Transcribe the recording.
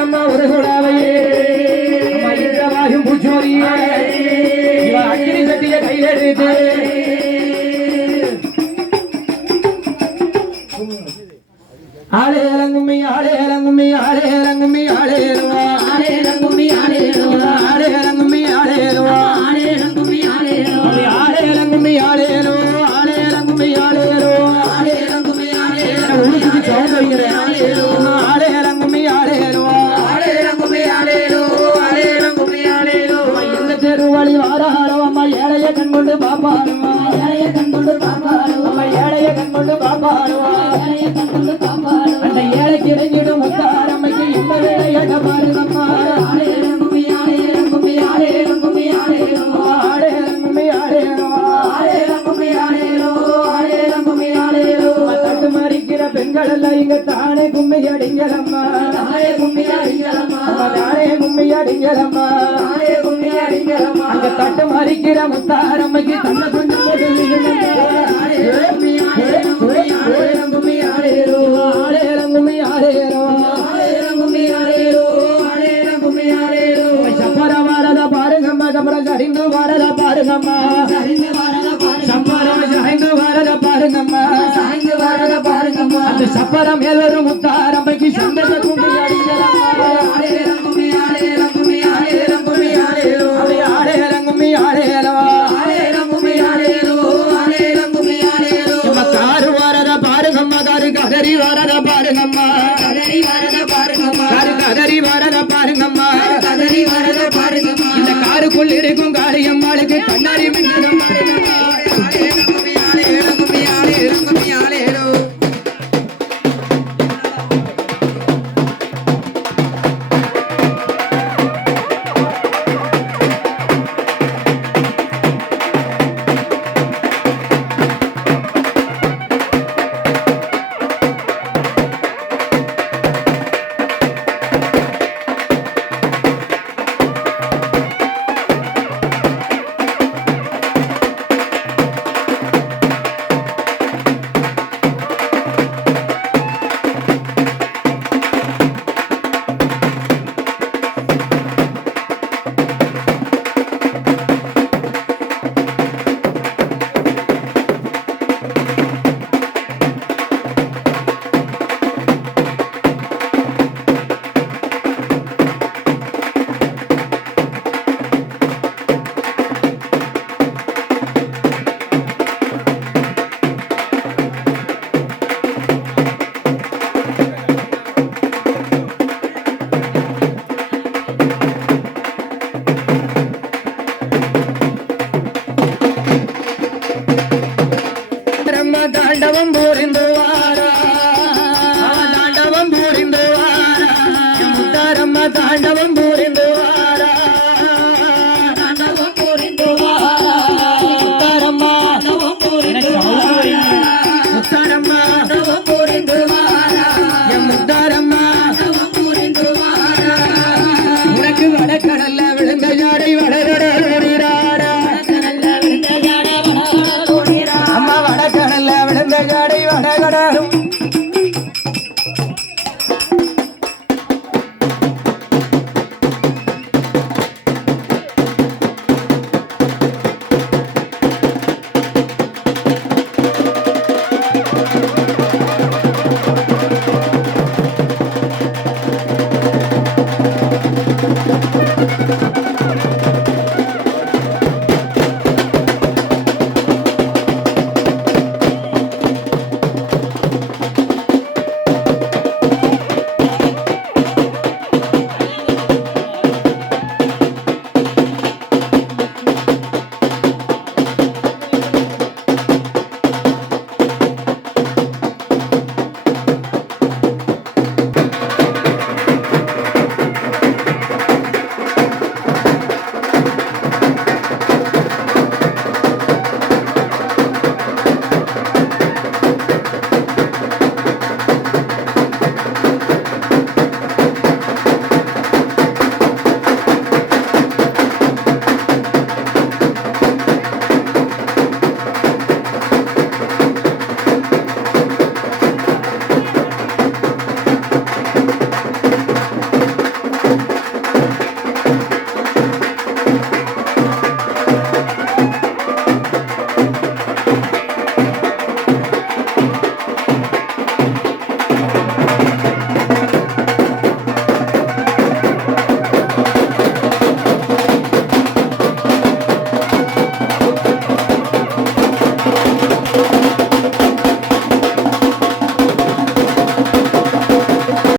அம்மா ஒரு குழாவையே அம்மா இந்த வாயும் பூச்சோரியே அக்கினி சட்டிய கையில் எடுத்து ஆளே இறங்கும்மி ஆளே இறங்கும்மி ஆளே இறங்கும்மி ஆளே ஏறுவா ஆளே இறங்கும்மி ஆளே ஏறுவா ஆளே இறங்கும்மி ஆளே ஏறுவா ஆளே இறங்கும்மி ஆளே ஏறுவா ஆளே இறங்கும்மி ஆளே ஏறுவா ஆளே இறங்கும்மி ஆளே ஏறுவா ஆளே இறங்கும்மி ஆளே ஏறுவா உனக்கு சவுண்ட் வைக்கிறேன் ஆளே ஏறுவா ஆளே இறங்கும்மி ஆளே ஏறுவா ஆளே இறங்கும்மி ஆளே ஏறுவா ஆளே இறங்கும்மி ஆளே ஏறுவா இந்த தெருவழி வாராளோ அம்மா ஏழைய கண்கொண்டு பாப்பாளுவா ஏழைய கண்கொண்டு பாப்பாளுவா அம்மா ஏழைய கண்கொண்டு பாப்பாளுவா ஏழைய கண்கொண்டு அந்த ஏழைக்கு இறங்கிடும் முத்தாரம்மைக்கு இந்த வேலையாக பாருங்கம்மா ஆளே இறங்கும்மி ஆளே இறங்கும்மி ஆளே இறங்கும்மி ஆளே ஏறுவா ஆளே இறங்கும்மி ஆளே ஏறுவா ஆளே இறங்கும்மி ஆளே ஏறுவா ஆளே இறங்கும்மி ஆளே ஏறுவா தட்டு மறிக்கிற பெண்கள் எல்லாம் இங்க தானே கும்மி அடிங்கலம்மா தானே கும்மி அடிங்கலம்மா தானே கும்மி அடிங்கலம்மா தானே கும்மி அடிங்கலம்மா அங்க தட்டு மறிக்கிற முத்தாரம்மைக்கு தன்னை கொஞ்சம் போட்டு ஆளே இறங்கும்மி ஆளே இறங்கும்மி ஆளே இறங்கும்மி ஆளே ஏறுவா ஆளே இறங்கும்மி ஆளே ஏறுவா ஆளே இறங்கும்மி ஆளே ஏறுவா ஆளே இறங்கும்மி ஆளே ஏறுவா சப்பரம் வரத பாருங்கம்மா சப்பரம் சரிந்து வரத பாருங்கம்மா சரிந்து வரத பாருங்க சப்பரம் சரிந்து வரத பாருங்கம்மா சரிந்து வரத பாருங்கம்மா அந்த சப்பரம் மேலொரு முத்தாரம்பைக்கு சந்தத கும்பி அடிங்கலம்மா ஆளே இறங்கும்மி ஆளே இறங்கும்மி ஆளே இறங்கும்மி ஆளே ஏறுவா ஆளே இறங்கும்மி ஆளே ஏறுவா ஆளே இறங்கும்மி ஆளே ஏறுவா ஆளே இறங்கும்மி ஆளே ஏறுவா காரு வரத பாருங்கம்மா காரு கதறி வரத பாருங்கம்மா கதறி வரத பாருங்கம்மா காரு கதறி வரத பாருங்கம்மா கதறி வரத பாருங்கம்மா இந்த காருக்குள் இருக்கும் காளியம்மாளுக்கு கண்ணாடி மின்னணும்மா